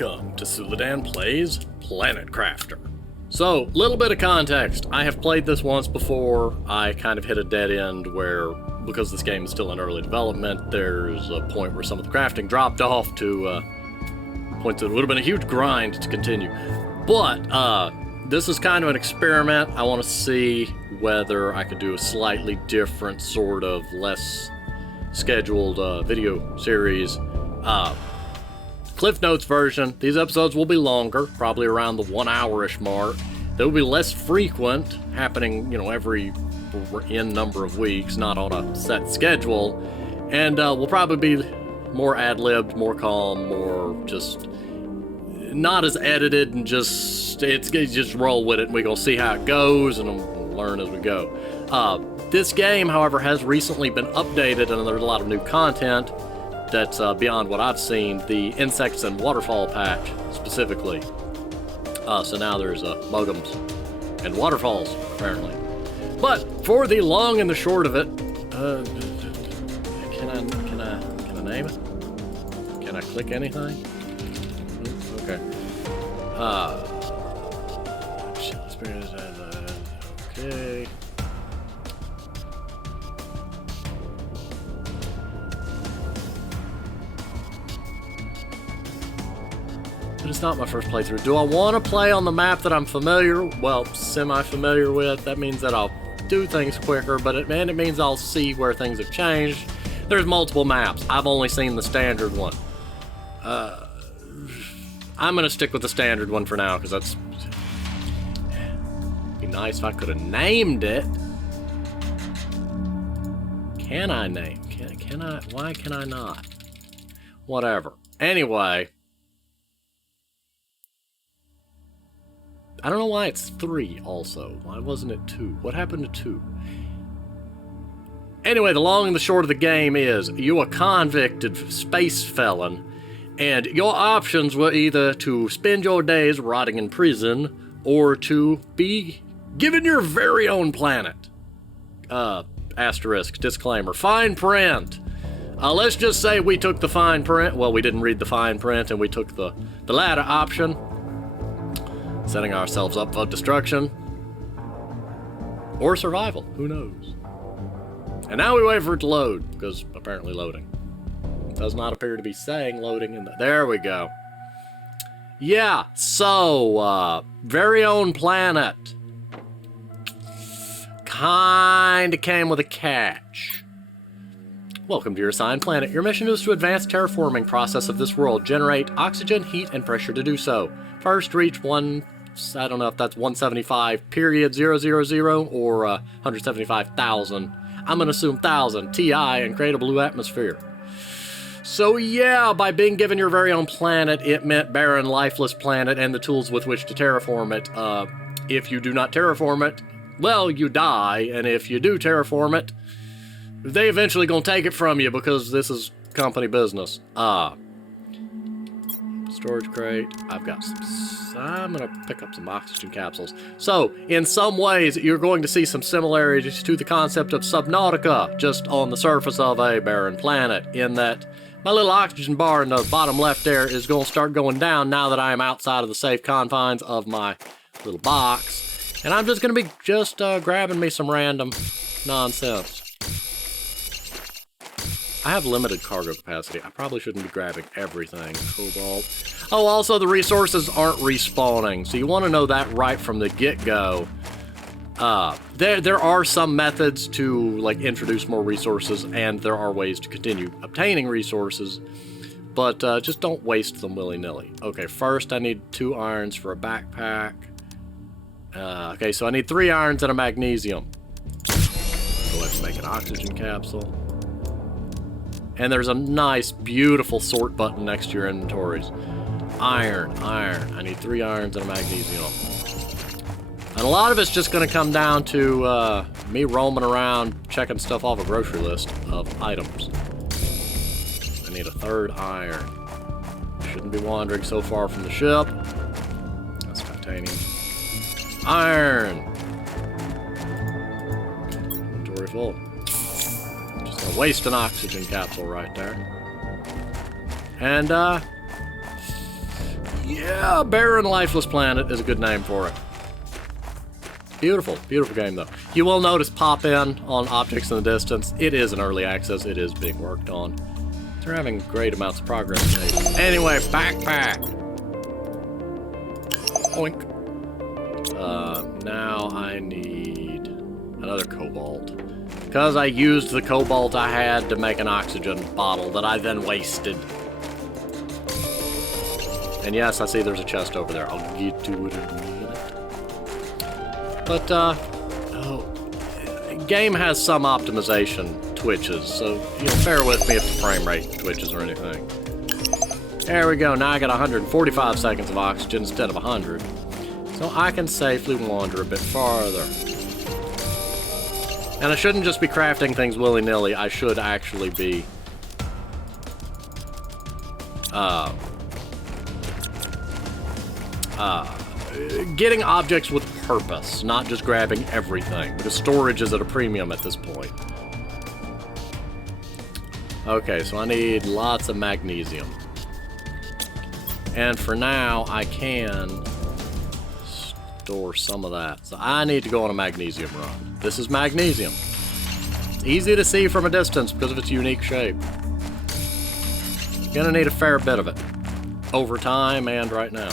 Welcome to Suladan Plays Planet Crafter. So, little bit of context. I have played this once before. I kind of hit a dead end where, because this game is still in early development, there's a point where some of the crafting dropped off to points that it would have been a huge grind to continue. But, this is kind of an experiment. I want to see whether I could do a slightly different sort of less scheduled video series. Cliff Notes version. These episodes will be longer, probably around the 1 hour-ish mark. They will be less frequent, happening, every n number of weeks, not on a set schedule. And will probably be more ad-libbed, more calm, more just not as edited, and just roll with it, and we're gonna see how it goes, and we'll learn as we go. This game, however, has recently been updated, and there's a lot of new content that's beyond what I've seen. The insects and waterfall patch, specifically. So now there's muggums and waterfalls, apparently. But for the long and the short of it, can I name it? Can I click anything? Okay. Okay. But it's not my first playthrough. Do I want to play on the map that I'm semi-familiar with? That means that I'll do things quicker, but it means I'll see where things have changed. There's multiple maps. I've only seen the standard one. I'm gonna stick with the standard one for now, because that's... It'd be nice if I could have named it. Can I name? Can I? Why can I not? Whatever. Anyway... I don't know why it's 3 also. Why wasn't it 2? What happened to 2? Anyway, the long and the short of the game is, you a convicted space felon, and your options were either to spend your days rotting in prison, or to be given your very own planet. Asterisk, disclaimer, fine print. Let's just say we took the fine print. Well, we didn't read the fine print, and we took the latter option. Setting ourselves up for destruction. Or survival, who knows. And now we wait for it to load, because apparently loading. Does not appear to be saying loading in there we go. Yeah, so, very own planet. Kinda came with a catch. Welcome to your assigned planet. Your mission is to advance terraforming process of this world. Generate oxygen, heat, and pressure to do so. First, reach I don't know if that's 175.000 or 175,000. I'm gonna assume 1,000 TI and create a blue atmosphere. So yeah, by being given your very own planet, it meant barren, lifeless planet and the tools with which to terraform it. If you do not terraform it, well, you die, and if you do terraform it, they eventually gonna take it from you because this is company business. Storage crate. I've got some... I'm gonna pick up some oxygen capsules. So, in some ways, you're going to see some similarities to the concept of Subnautica, just on the surface of a barren planet, in that my little oxygen bar in the bottom left there is going to start going down now that I am outside of the safe confines of my little box. And I'm just going to be grabbing me some random nonsense. I have limited cargo capacity. I probably shouldn't be grabbing everything. Cobalt. Oh, also the resources aren't respawning, so you want to know that right from the get-go. There are some methods to introduce more resources, and there are ways to continue obtaining resources, but just don't waste them willy-nilly. Okay, first I need 2 irons for a backpack. Okay, so I need 3 irons and a magnesium. So let's make an oxygen capsule. And there's a nice, beautiful sort button next to your inventories. Iron. I need 3 irons and a magnesium. And a lot of it's just going to come down to me roaming around, checking stuff off a grocery list of items. I need a 3rd iron. Shouldn't be wandering so far from the ship. That's titanium. Iron. Inventory full. Waste an oxygen capsule right there. And Yeah, barren, lifeless planet is a good name for it. Beautiful, beautiful game though. You will notice pop in on objects in the distance. It is an early access. It is being worked on. They're having great amounts of progress made. Anyway, backpack. Oink. Now I need another cobalt. Because I used the cobalt I had to make an oxygen bottle that I then wasted. And yes, I see there's a chest over there. I'll get to it in a minute. But, game has some optimization twitches, so, you know, bear with me if the frame rate twitches or anything. There we go, now I got 145 seconds of oxygen instead of 100. So I can safely wander a bit farther. And I shouldn't just be crafting things willy-nilly, I should actually be... getting objects with purpose, not just grabbing everything, because storage is at a premium at this point. Okay, so I need lots of magnesium. And for now, I can store some of that. So I need to go on a magnesium run. This is magnesium. It's easy to see from a distance because of its unique shape. Gonna need a fair bit of it. Over time and right now.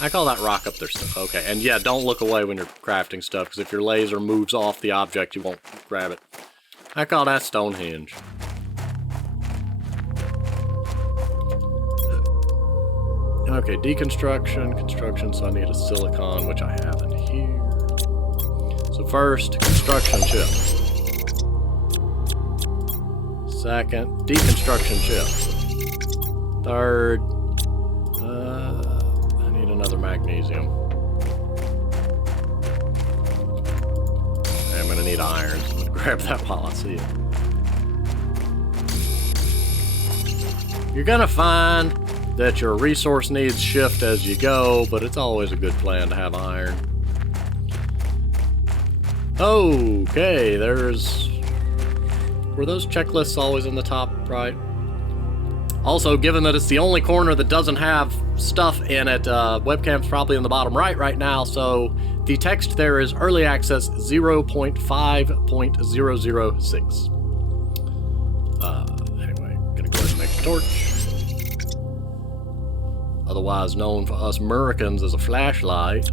I call that rock up there stuff. Okay, and yeah, don't look away when you're crafting stuff, because if your laser moves off the object, you won't grab it. I call that Stonehenge. Okay, deconstruction, construction, so I need a silicon, which I have in here. So first, construction chip. Second, deconstruction chip. Third, I need another magnesium. I'm gonna need iron, so I'm gonna grab that while I see it. You're gonna find that your resource needs shift as you go, but it's always a good plan to have iron. Okay, were those checklists always in the top right? Also, given that it's the only corner that doesn't have stuff in it, webcam's probably in the bottom right now, so the text there is early access 0.5.006. Anyway, gonna go ahead and make a torch. Otherwise known for us Americans as a flashlight.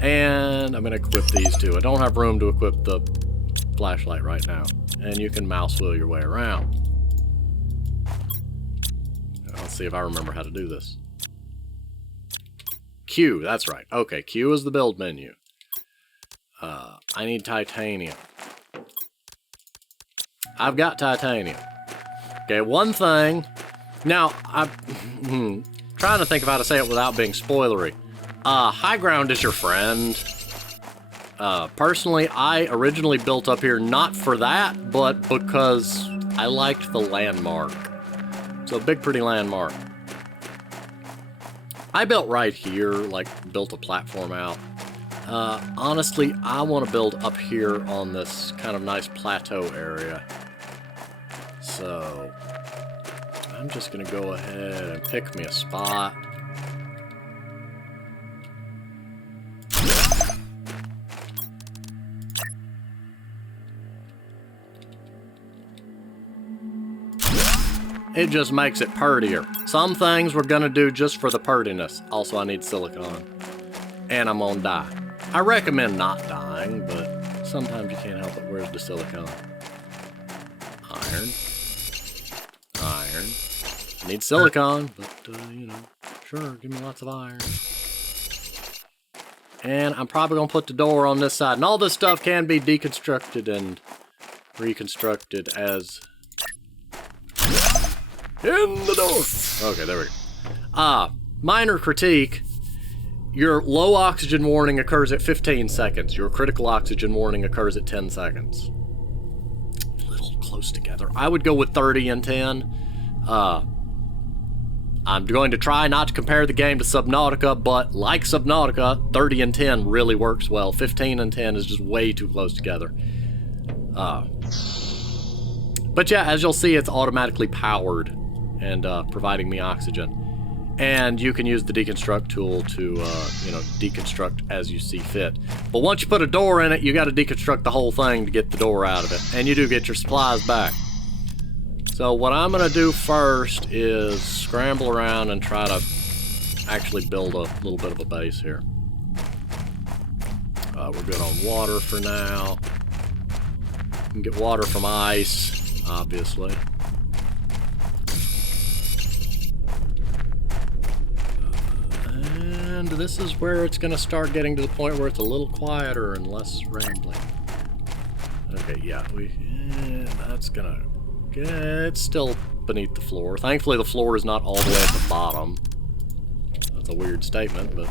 And I'm gonna equip these two. I don't have room to equip the flashlight right now. And you can mouse wheel your way around. Let's see if I remember how to do this. Q, that's right. Okay, Q is the build menu. I need titanium. I've got titanium. Okay, one thing. Now, I'm trying to think of how to say it without being spoilery. High ground is your friend. Personally, I originally built up here not for that, but because I liked the landmark. So, big pretty landmark. I built right here, like, built a platform out. Honestly, I want to build up here on this kind of nice plateau area. So, I'm just going to go ahead and pick me a spot. It just makes it purtier. Some things we're gonna do just for the purtiness. Also, I need silicon. And I'm gonna die. I recommend not dying, but sometimes you can't help it. Where's the silicon? Iron. Iron. I need silicon, but, you know, sure, give me lots of iron. And I'm probably gonna put the door on this side. And all this stuff can be deconstructed and reconstructed as... in the door! Okay, there we go. Minor critique. Your low oxygen warning occurs at 15 seconds. Your critical oxygen warning occurs at 10 seconds. A little close together. I would go with 30 and 10. I'm going to try not to compare the game to Subnautica, but like Subnautica, 30 and 10 really works well. 15 and 10 is just way too close together. But yeah, as you'll see, it's automatically powered and providing me oxygen. And you can use the deconstruct tool to, you know, deconstruct as you see fit. But once you put a door in it, you got to deconstruct the whole thing to get the door out of it. And you do get your supplies back. So what I'm going to do first is scramble around and try to actually build a little bit of a base here. We're good on water for now. You can get water from ice, obviously. And this is where it's going to start getting to the point where it's a little quieter and less rambling. Okay, yeah, that's going to... It's still beneath the floor. Thankfully, the floor is not all the way at the bottom. That's a weird statement, but...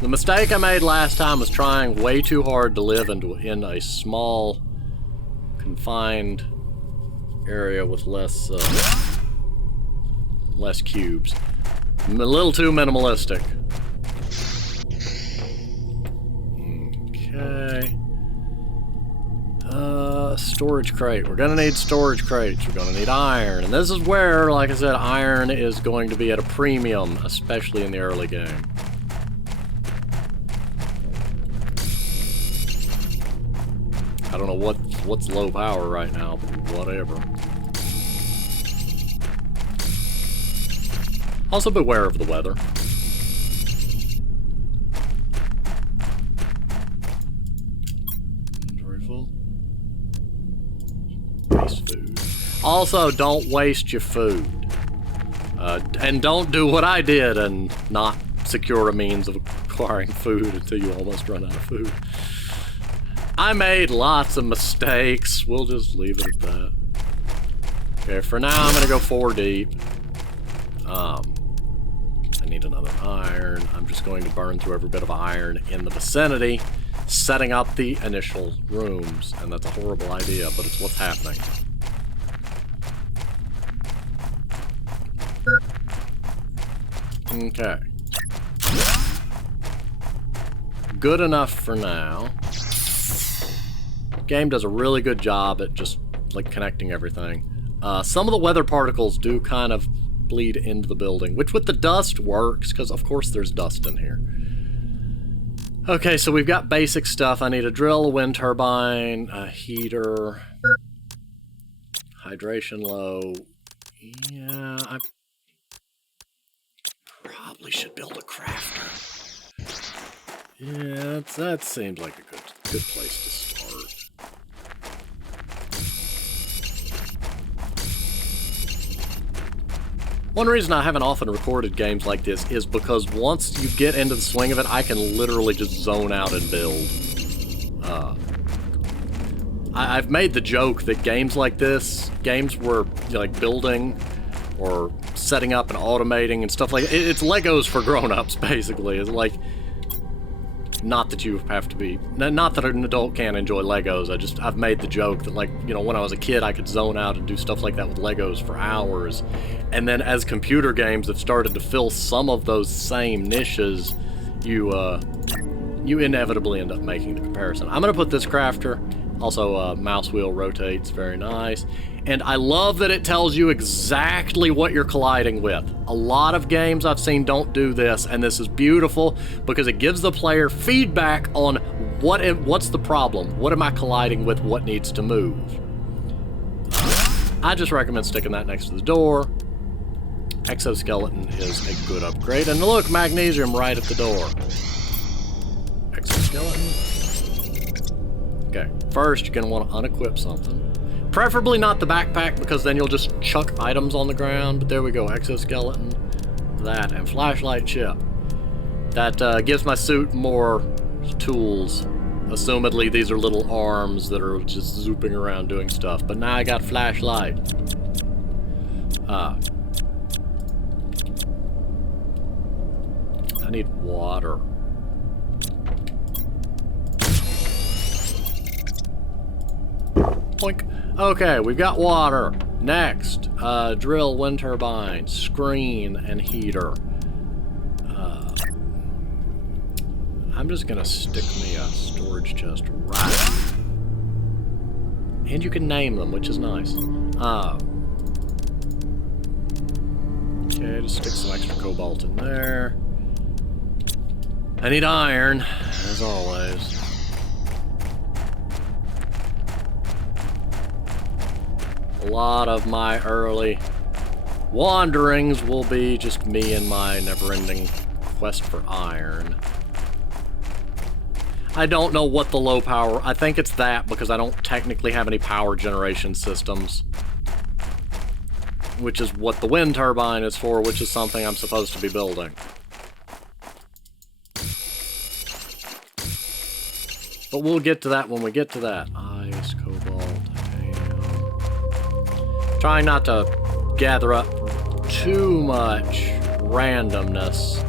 The mistake I made last time was trying way too hard to live in a small, confined area with less cubes. A little too minimalistic. Okay. Storage crate. We're gonna need storage crates. We're gonna need iron. And this is where, like I said, iron is going to be at a premium, especially in the early game. I don't know what's low power right now, but whatever. Also beware of the weather. Inventory full. Waste food. Also, don't waste your food. And don't do what I did and not secure a means of acquiring food until you almost run out of food. I made lots of mistakes. We'll just leave it at that. Okay, for now I'm gonna go 4 deep. I need another iron. I'm just going to burn through every bit of iron in the vicinity, setting up the initial rooms. And that's a horrible idea, but it's what's happening. Okay. Good enough for now. Game does a really good job at just like connecting everything. Some of the weather particles do kind of bleed into the building, which with the dust works, because of course there's dust in here. Okay, so we've got basic stuff. I need a drill, a wind turbine, a heater, hydration low. Yeah, I probably should build a crafter. Yeah, that seems like a good place to start. One reason I haven't often recorded games like this is because once you get into the swing of it, I can literally just zone out and build. I've made the joke that games like this, games where you're like building or setting up and automating and stuff like that, it's Legos for grown-ups, basically. It's like, not that you have to be, not that an adult can't enjoy Legos, I've made the joke that, like, you know, when I was a kid I could zone out and do stuff like that with Legos for hours, and then as computer games have started to fill some of those same niches, you inevitably end up making the comparison. I'm gonna put this crafter, also mouse wheel rotates, very nice, and I love that it tells you exactly what you're colliding with. A lot of games I've seen don't do this, and this is beautiful because it gives the player feedback on what's the problem, what am I colliding with, what needs to move. I just recommend sticking that next to the door. Exoskeleton is a good upgrade, and look, magnesium right at the door. Exoskeleton. Okay, first you're going to want to unequip something. Preferably not the backpack, because then you'll just chuck items on the ground, but there we go, exoskeleton, that, and flashlight chip. That gives my suit more tools. Assumedly these are little arms that are just zooping around doing stuff, but now I got flashlight. I need water. Poink. Okay, we've got water. Next, drill, wind turbine, screen, and heater. I'm just gonna stick me a storage chest right here. And you can name them, which is nice. Okay, just stick some extra cobalt in there. I need iron, as always. A lot of my early wanderings will be just me and my never-ending quest for iron. I don't know what the low power... I think it's that, because I don't technically have any power generation systems. Which is what the wind turbine is for, which is something I'm supposed to be building. But we'll get to that when we get to that. Ice, cobalt, titanium. Trying not to gather up too much randomness.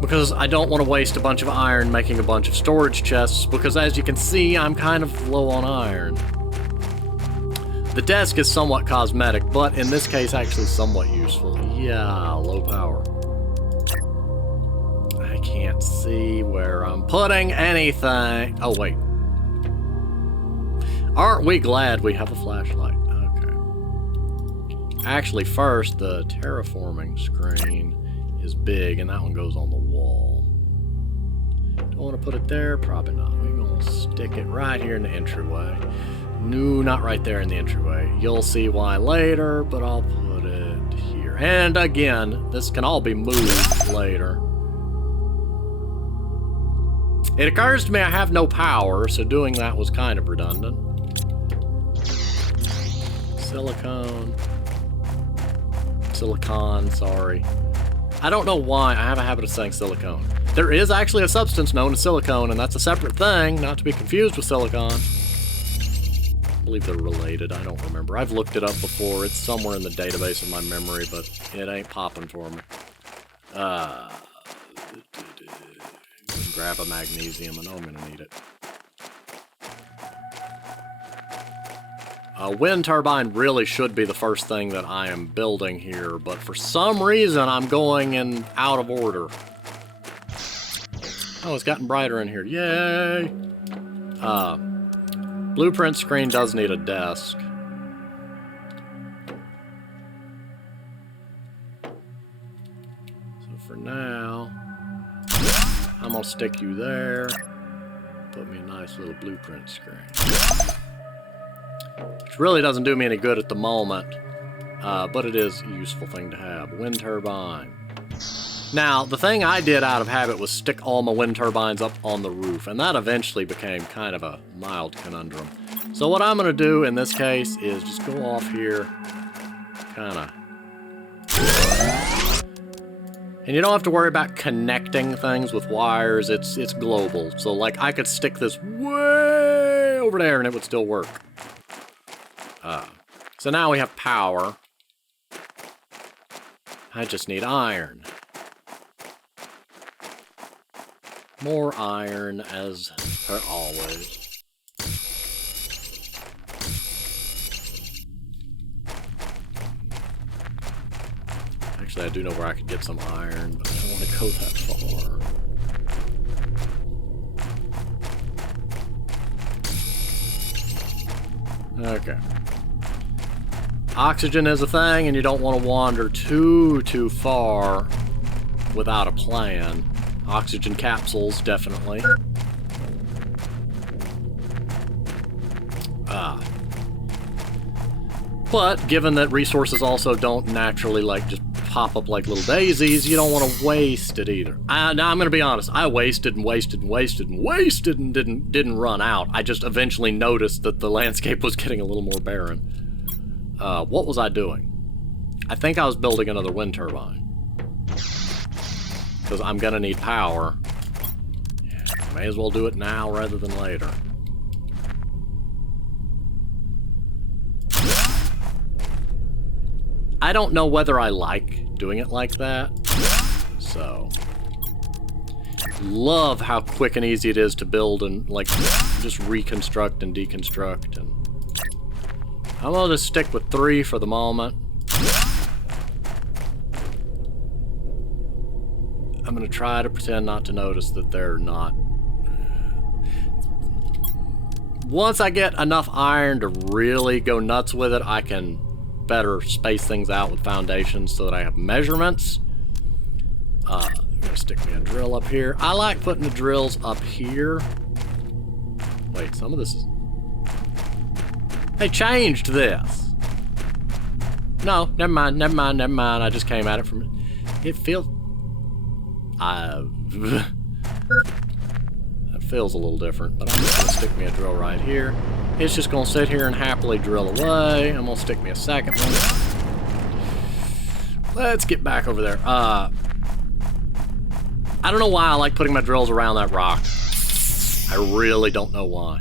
Because I don't want to waste a bunch of iron making a bunch of storage chests, because as you can see, I'm kind of low on iron. The desk is somewhat cosmetic, but in this case actually somewhat useful. Yeah, low power. I can't see where I'm putting anything. Oh, wait. Aren't we glad we have a flashlight? Okay. Actually, first, the terraforming screen is big, and that one goes on the wall. Don't want to put it there? Probably not. We're going to stick it right here in the entryway. No, not right there in the entryway. You'll see why later, but I'll put it here. And again, this can all be moved later. It occurs to me I have no power, so doing that was kind of redundant. Silicon, sorry. I don't know why I have a habit of saying silicone. There is actually a substance known as silicone, and that's a separate thing, not to be confused with silicon. I believe they're related, I don't remember. I've looked it up before, it's somewhere in the database of my memory, but it ain't popping for me. Grab a magnesium, I know I'm gonna need it. A wind turbine really should be the first thing that I am building here, but for some reason I'm going in out of order. Oh, it's gotten brighter in here. Yay! Blueprint screen does need a desk. So for now, I'm gonna stick you there. Put me a nice little blueprint screen. Which really doesn't do me any good at the moment, but it is a useful thing to have. Wind turbine. Now, the thing I did out of habit was stick all my wind turbines up on the roof, and that eventually became kind of a mild conundrum. So what I'm going to do in this case is just go off here, kind of. And you don't have to worry about connecting things with wires, it's global. So like I could stick this way over there and it would still work. So now we have power. I just need iron. More iron, as per always. Actually, I do know where I could get some iron, but I don't want to go that far. Okay. Oxygen is a thing, and you don't want to wander too far without a plan. Oxygen capsules, definitely. But, given that resources also don't naturally, like, just pop up like little daisies, you don't want to waste it either. Now, I'm going to be honest. I wasted and didn't run out. I just eventually noticed that the landscape was getting a little more barren. What was I doing? I think I was building another wind turbine. Because I'm gonna need power. Yeah, may as well do it now rather than later. I don't know whether I like doing it like that. So. Love how quick and easy it is to build and, like, just reconstruct and deconstruct. And I'm gonna just stick with 3 for the moment. I'm gonna try to pretend not to notice that they're not. Once I get enough iron to really go nuts with it, I can better space things out with foundations so that I have measurements. I'm gonna stick me a drill up here. I like putting the drills up here. Wait, some of this is... They changed this. No, never mind, never mind, never mind. I just came at it from... It feels... That feels a little different, but I'm just gonna stick me a drill right here. It's just gonna sit here and happily drill away. I'm gonna stick me a second one. Let's get back over there. I don't know why I like putting my drills around that rock. I really don't know why.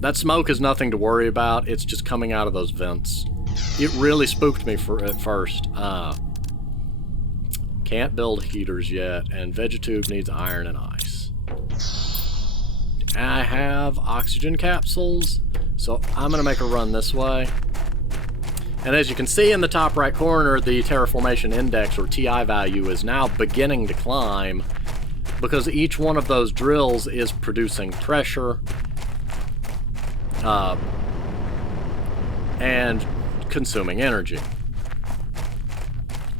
That smoke is nothing to worry about. It's just coming out of those vents. It really spooked me at first. Can't build heaters yet, and Vegetube needs iron and ice. I have oxygen capsules, so I'm gonna make a run this way. And as you can see in the top right corner, the terraformation index, or TI value, is now beginning to climb because each one of those drills is producing pressure and consuming energy.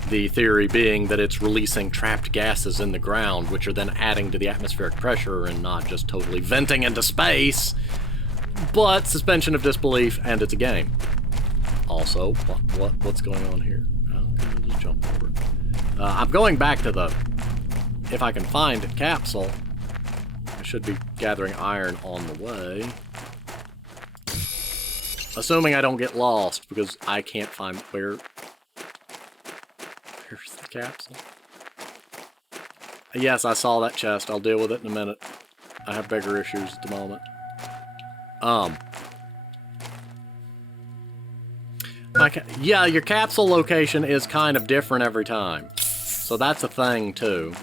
The theory being that it's releasing trapped gases in the ground, which are then adding to the atmospheric pressure and not just totally venting into space. But suspension of disbelief, and it's a game. Also, what's going on here? I'll just jump over it. I'm going back to the, if I can find a capsule. I should be gathering iron on the way. Assuming I don't get lost, because I can't find where's the capsule? Yes, I saw that chest. I'll deal with it in a minute. I have bigger issues at the moment. Yeah, your capsule location is kind of different every time. So that's a thing, too.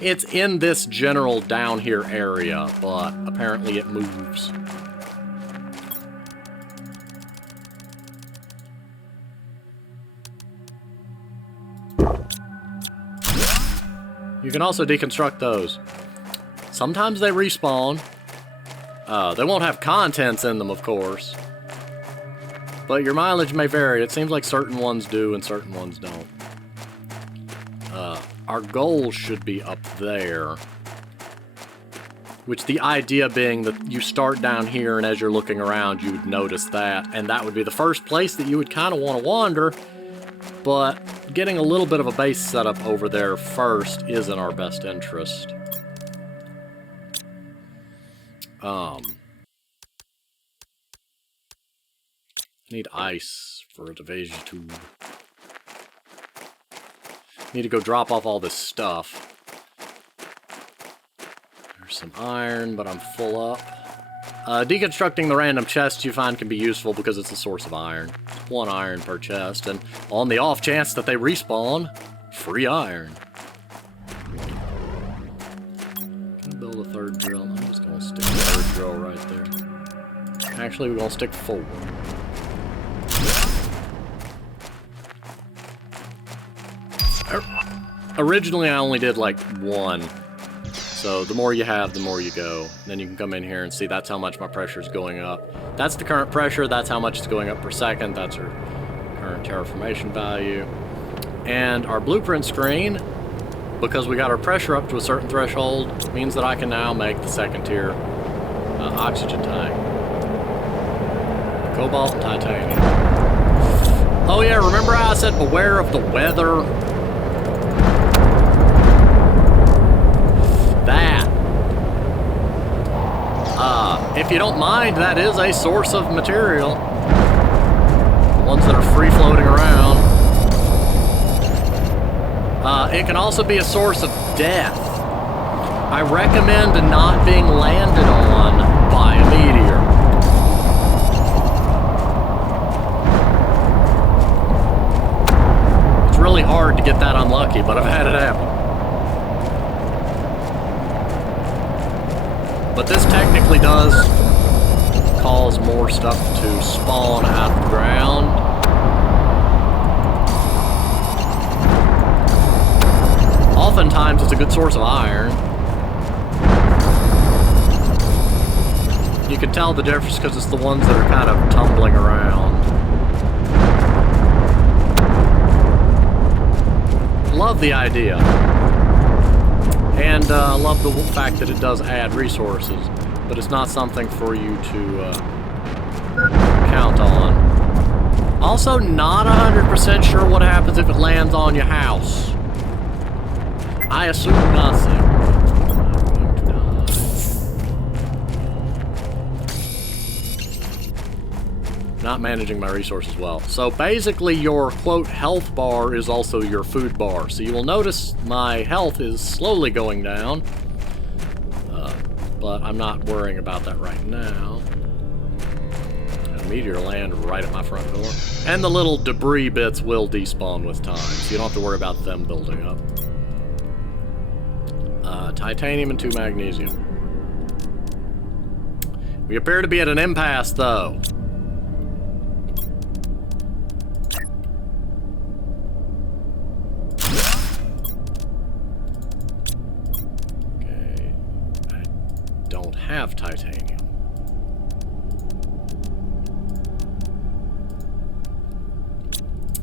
It's in this general down here area, but apparently it moves. You can also deconstruct those. Sometimes they respawn. They won't have contents in them, of course. But your mileage may vary. It seems like certain ones do and certain ones don't. Our goal should be up there. Which the idea being that you start down here, and as you're looking around, you would notice that. And that would be the first place that you would kind of want to wander. But getting a little bit of a base set up over there first is in our best interest. Need ice for a division tube. Need to go drop off all this stuff. There's some iron, but I'm full up. Deconstructing the random chests you find can be useful because it's a source of iron. 1 iron per chest, and on the off chance that they respawn, free iron. Can I build a third drill? I'm just gonna stick a third drill right there. Actually, we're gonna stick 4. Originally, I only did like 1. So the more you have, the more you go. Then you can come in here and see that's how much my pressure is going up. That's the current pressure, that's how much it's going up per second, that's our current terraformation value. And our blueprint screen, because we got our pressure up to a certain threshold, means that I can now make the second tier oxygen tank. Cobalt and titanium. Oh yeah, remember how I said beware of the weather? That. If you don't mind, that is a source of material. The ones that are free floating around. It can also be a source of death. I recommend not being landed on by a meteor. It's really hard to get that unlucky, but I've had it happen. But this technically does cause more stuff to spawn out of the ground. Oftentimes, it's a good source of iron. You can tell the difference because it's the ones that are kind of tumbling around. Love the idea. And I love the fact that it does add resources, but it's not something for you to count on. Also, not 100% sure what happens if it lands on your house. I assume nothing. Not managing my resources well. So basically your, quote, health bar is also your food bar. So you will notice my health is slowly going down. But I'm not worrying about that right now. A meteor land right at my front door. And the little debris bits will despawn with time, so you don't have to worry about them building up. Titanium and 2 magnesium. We appear to be at an impasse, though. Have titanium.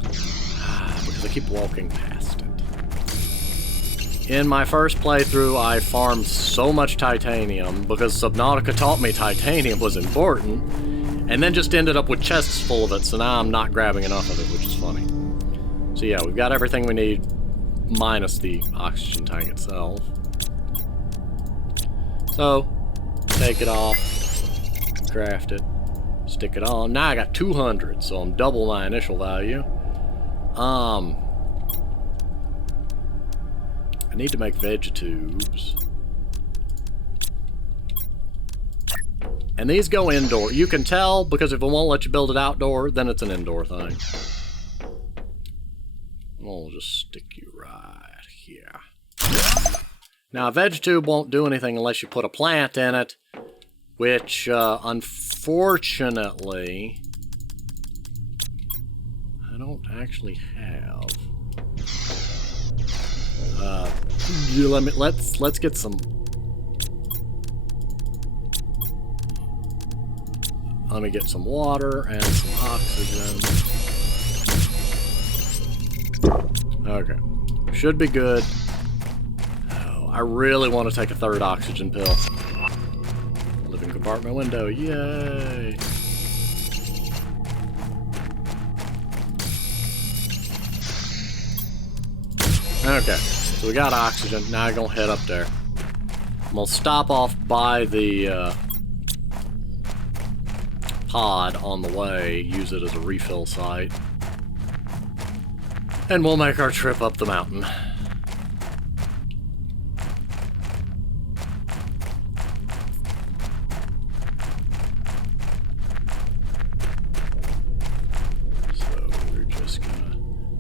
Because I keep walking past it. In my first playthrough, I farmed so much titanium because Subnautica taught me titanium was important, and then just ended up with chests full of it, so now I'm not grabbing enough of it, which is funny. So yeah, we've got everything we need, minus the oxygen tank itself. So, take it off, craft it, stick it on. Now I got 200, so I'm double my initial value. I need to make vegetubes. And these go indoor. You can tell, because if it won't let you build it outdoor, then it's an indoor thing. We'll just stick you right here. Now, a vegetube won't do anything unless you put a plant in it, which, unfortunately, I don't actually have. Let's get some. Let me get some water and some oxygen. Okay, should be good. I really want to take a 3rd oxygen pill. Living compartment window, yay! Okay, so we got oxygen. Now I'm gonna head up there. I'm gonna stop off by the pod on the way, use it as a refill site, and we'll make our trip up the mountain.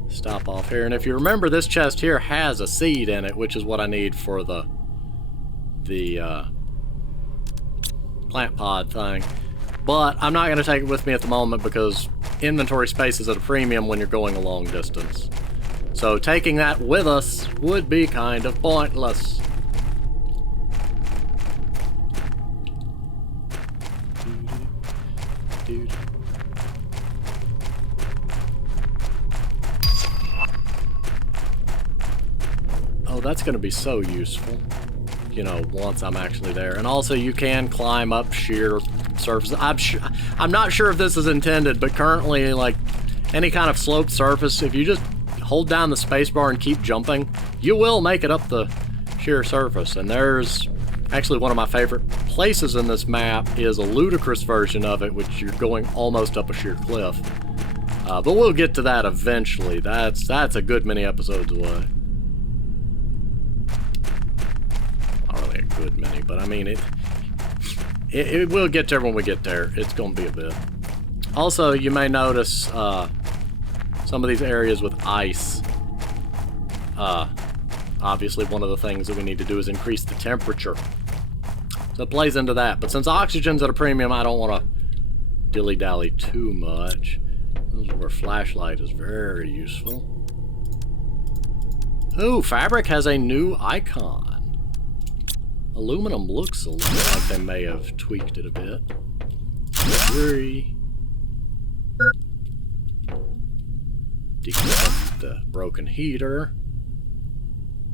Stop off here, and if you remember, this chest here has a seed in it, which is what I need for the plant pod thing. But I'm not going to take it with me at the moment because inventory space is at a premium when you're going a long distance. So taking that with us would be kind of pointless. Oh, that's going to be so useful, you know, once I'm actually there. And also, you can climb up sheer surfaces. I'm not sure if this is intended, but currently, like, any kind of sloped surface, if you just hold down the spacebar and keep jumping, you will make it up the sheer surface. And there's actually one of my favorite places in this map is a ludicrous version of it, which you're going almost up a sheer cliff. But we'll get to that eventually. That's a good many episodes away. A good many, but I mean it will get there when we get there. It's gonna be a bit. Also, you may notice some of these areas with ice. Obviously one of the things that we need to do is increase the temperature, so it plays into that. But since oxygen's at a premium, I don't want to dilly-dally too much. This is where flashlight is very useful. Ooh, fabric has a new icon. Aluminum looks a little like they may have tweaked it a bit. Debris. Deconstruct the broken heater.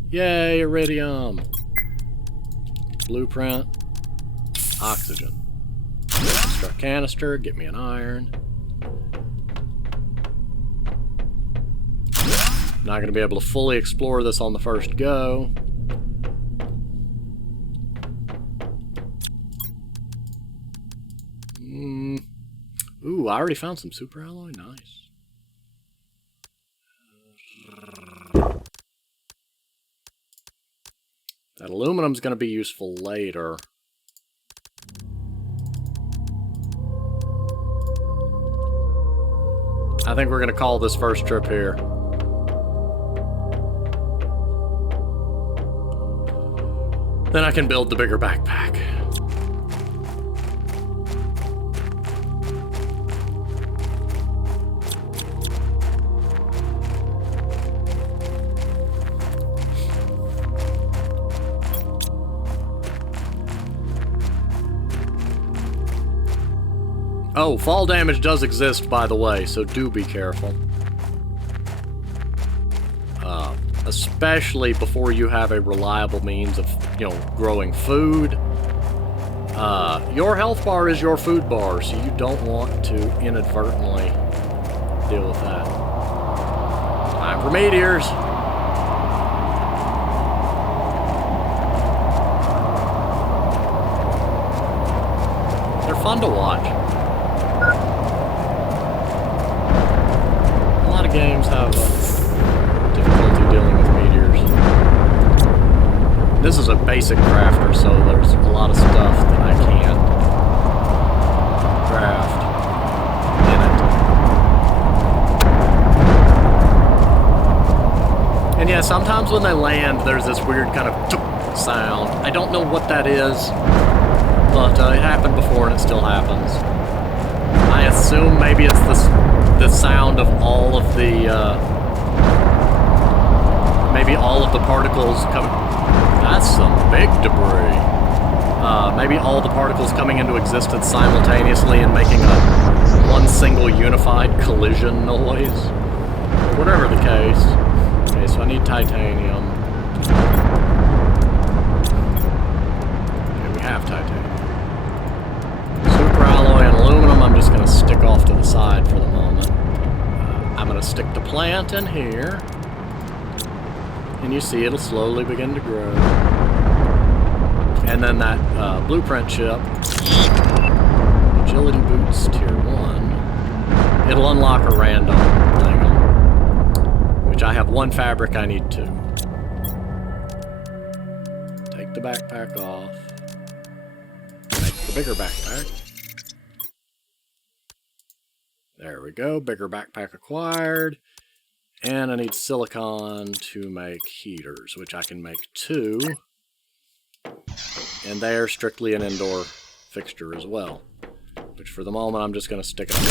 Yay, iridium! Blueprint. Oxygen. Deconstruct canister, get me an iron. Not going to be able to fully explore this on the first go. Ooh, I already found some super alloy. Nice. That aluminum's going to be useful later. I think we're going to call this first trip here. Then I can build the bigger backpack. Oh, fall damage does exist, by the way, so do be careful. Especially before you have a reliable means of, growing food. Your health bar is your food bar, so you don't want to inadvertently deal with that. Time for meteors! They're fun to watch. A lot of games have difficulty dealing with meteors. This is a basic crafter, so there's a lot of stuff that I can't craft in it. And yeah, sometimes when they land, there's this weird kind of tuk sound. I don't know what that is, but it happened before and it still happens. I assume maybe it's the sound of all of the maybe all of the particles coming. That's some big debris. Maybe all the particles coming into existence simultaneously and making one single unified collision noise. Whatever the case. Okay, so I need titanium. Okay, we have titanium. Super alloy and aluminum, I'm just going to stick off to the side for the moment. I'm going to stick the plant in here. And you see it'll slowly begin to grow. And then that blueprint chip, agility boots tier 1, it'll unlock a random thing, which I have 1 fabric, I need 2. Take the backpack off. Make the bigger backpack. There we go, bigger backpack acquired. And I need silicon to make heaters, which I can make 2. And they're strictly an indoor fixture as well. Which for the moment I'm just going to stick it on.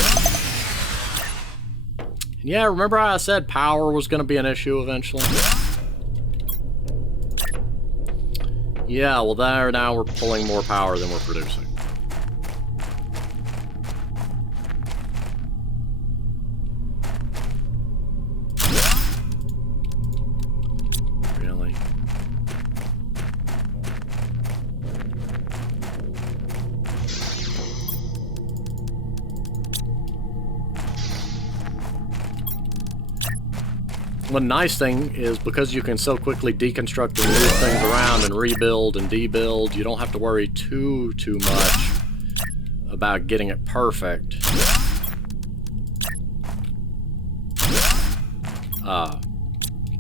And yeah, remember how I said power was going to be an issue eventually? Yeah, well now we're pulling more power than we're producing. One nice thing is because you can so quickly deconstruct and move things around and rebuild and debuild, you don't have to worry too much about getting it perfect.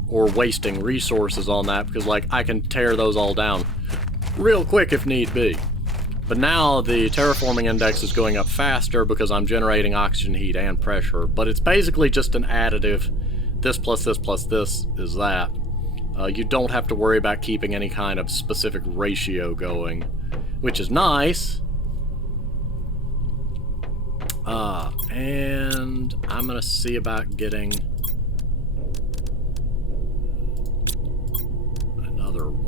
Or wasting resources on that, because like I can tear those all down real quick if need be. But now the terraforming index is going up faster because I'm generating oxygen, heat, and pressure, but it's basically just an additive. This plus this plus this is that. You don't have to worry about keeping any kind of specific ratio going, which is nice. And I'm gonna see about getting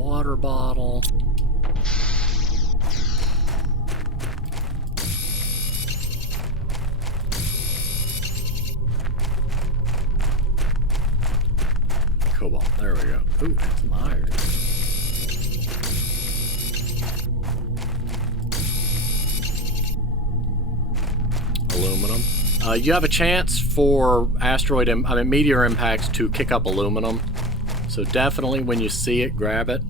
water bottle. Cobalt. There we go. Ooh, and some iron. Aluminum. You have a chance for meteor impacts to kick up aluminum. So definitely when you see it, grab it.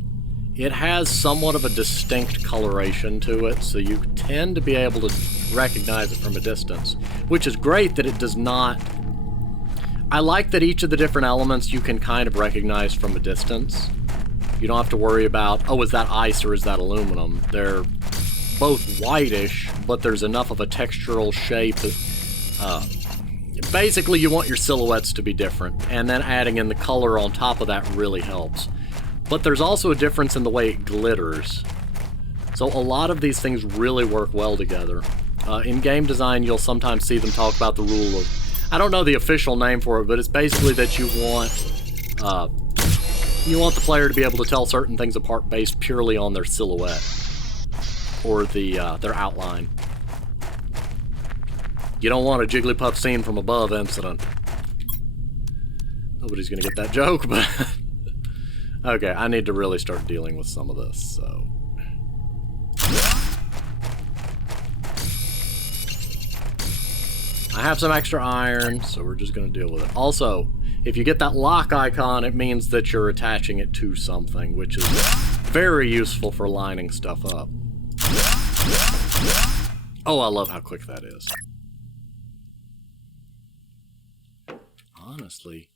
It has somewhat of a distinct coloration to it, so you tend to be able to recognize it from a distance, which is great that it does not. I like that each of the different elements you can kind of recognize from a distance. You don't have to worry about, oh, is that ice or is that aluminum? They're both whitish, but there's enough of a textural shape that, basically you want your silhouettes to be different, and then adding in the color on top of that really helps. But there's also a difference in the way it glitters. So a lot of these things really work well together. In game design, you'll sometimes see them talk about the rule of, I don't know the official name for it, but it's basically that you want the player to be able to tell certain things apart based purely on their silhouette or their outline. You don't want a Jigglypuff seen from above incident. Nobody's gonna get that joke, but okay, I need to really start dealing with some of this, so. I have some extra iron, so we're just gonna deal with it. Also, if you get that lock icon, it means that you're attaching it to something, which is very useful for lining stuff up. Oh, I love how quick that is. Honestly.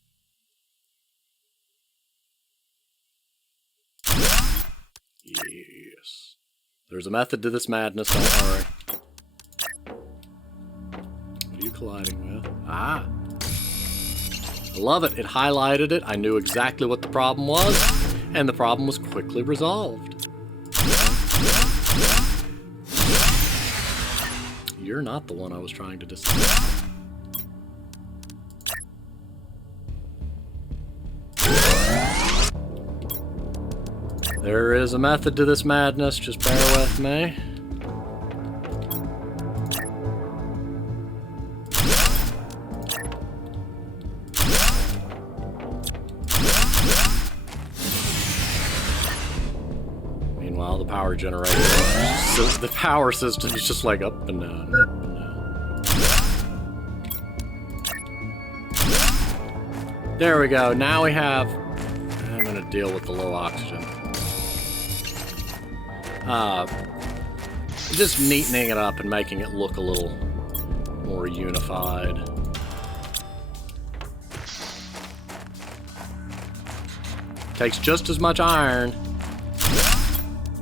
Yes. There's a method to this madness, don't worry. What are you colliding with? Ah! I love it. It highlighted it. I knew exactly what the problem was, and the problem was quickly resolved. You're not the one I was trying to disable. There is a method to this madness, just bear with me. Meanwhile, the power generator, so the power system is just like up and down, up and down. There we go, now we have... I'm gonna deal with the low oxygen. Just neatening it up and making it look a little more unified. Takes just as much iron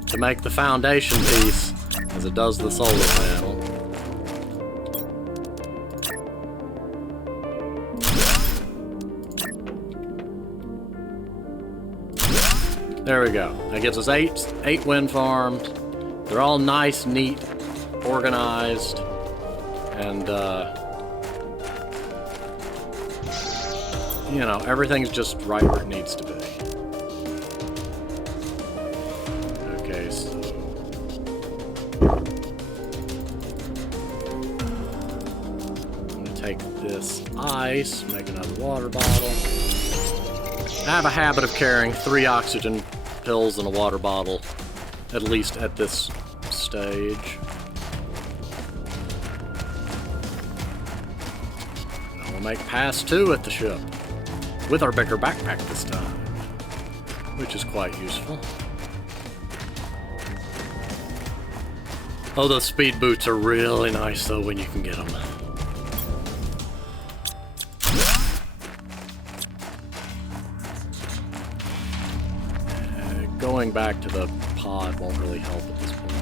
to make the foundation piece as it does the solar panel. There we go. That gives us eight wind farms. They're all nice, neat, organized, and you know, everything's just right where it needs to be. Okay, so I'm gonna take this ice, make another water bottle. I have a habit of carrying 3 oxygen pills in a water bottle, at least at this stage. And we'll make pass 2 at the ship, with our bigger backpack this time, which is quite useful. Oh, those speed boots are really nice though when you can get them. Going back to the pod won't really help at this point.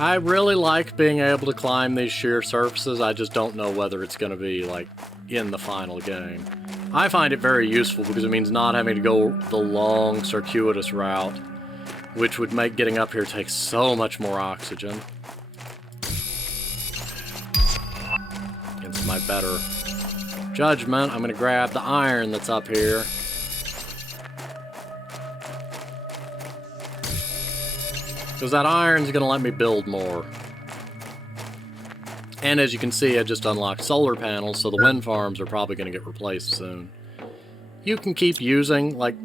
I really like being able to climb these sheer surfaces. I just don't know whether it's going to be, like, in the final game. I find it very useful because it means not having to go the long, circuitous route, which would make getting up here take so much more oxygen. Against my better judgment, I'm going to grab the iron that's up here. Because that iron's going to let me build more. And as you can see, I just unlocked solar panels, so the wind farms are probably going to get replaced soon. You can keep using, like,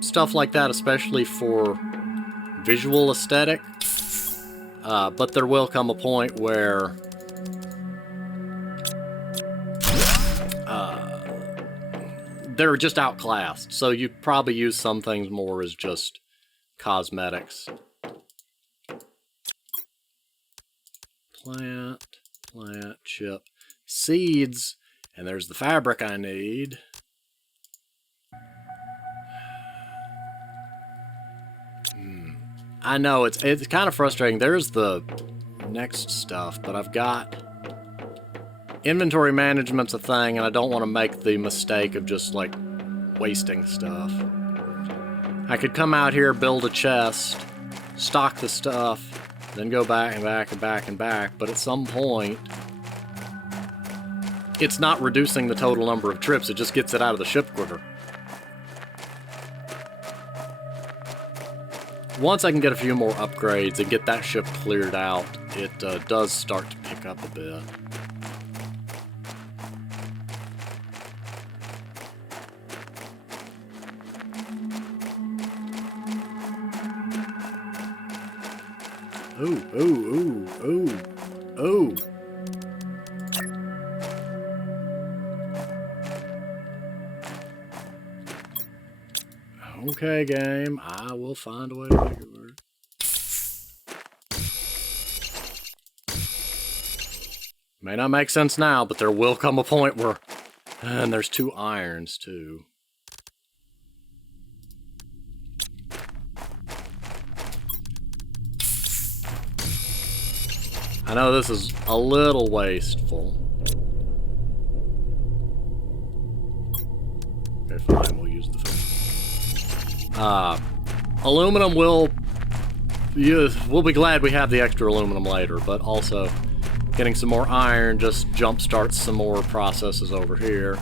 stuff like that, especially for visual aesthetic. But there will come a point where they're just outclassed. So you probably use some things more as just cosmetics. Plant, chip, seeds, and there's the fabric I need. I know, it's kind of frustrating. There's the next stuff, but I've got... Inventory management's a thing, and I don't want to make the mistake of just, like, wasting stuff. I could come out here, build a chest, stock the stuff, then go back and back and back and back, but at some point, it's not reducing the total number of trips, it just gets it out of the ship quicker. Once I can get a few more upgrades and get that ship cleared out, it does start to pick up a bit. Ooh, ooh, ooh, ooh, ooh. Okay, game, I will find a way to make it work. May not make sense now, but there will come a point where... And there's 2 irons, too. I know this is a little wasteful. Okay, fine, we'll use the food. Aluminum will... We'll be glad we have the extra aluminum later, but also getting some more iron just jumpstarts some more processes over here.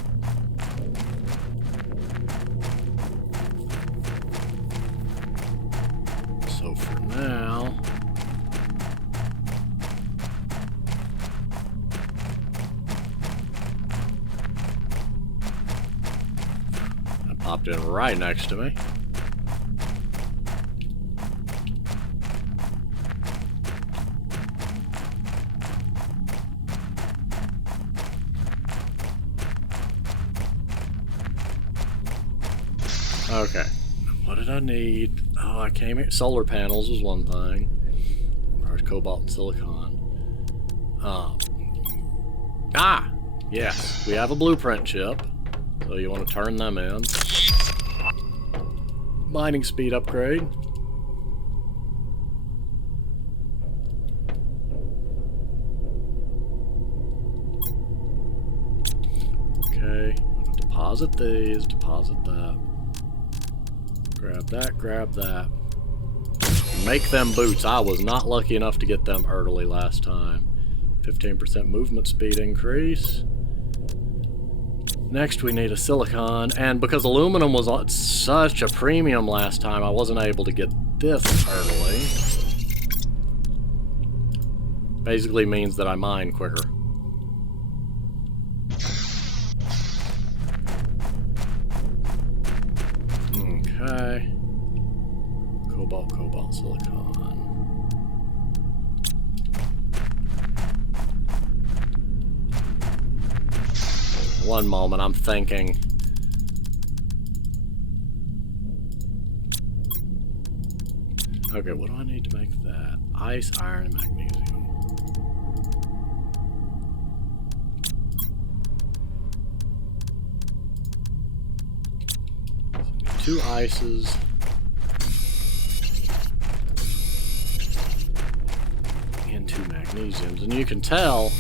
So for now... Popped in right next to me. Okay. What did I need? Oh, I came here. Solar panels was one thing. There's cobalt and silicon. Yes. We have a blueprint chip. So you want to turn them in. Mining speed upgrade. Okay, deposit these, deposit that. Grab that, grab that. Make them boots. I was not lucky enough to get them early last time. 15% movement speed increase. Next we need a silicon, and because aluminum was at such a premium last time, I wasn't able to get this early. Basically means that I mine quicker. Okay. Cobalt, silicon. One moment, I'm thinking. Okay, what do I need to make that? Ice, iron, and magnesium. So 2 ices. magnesiums. And you can tell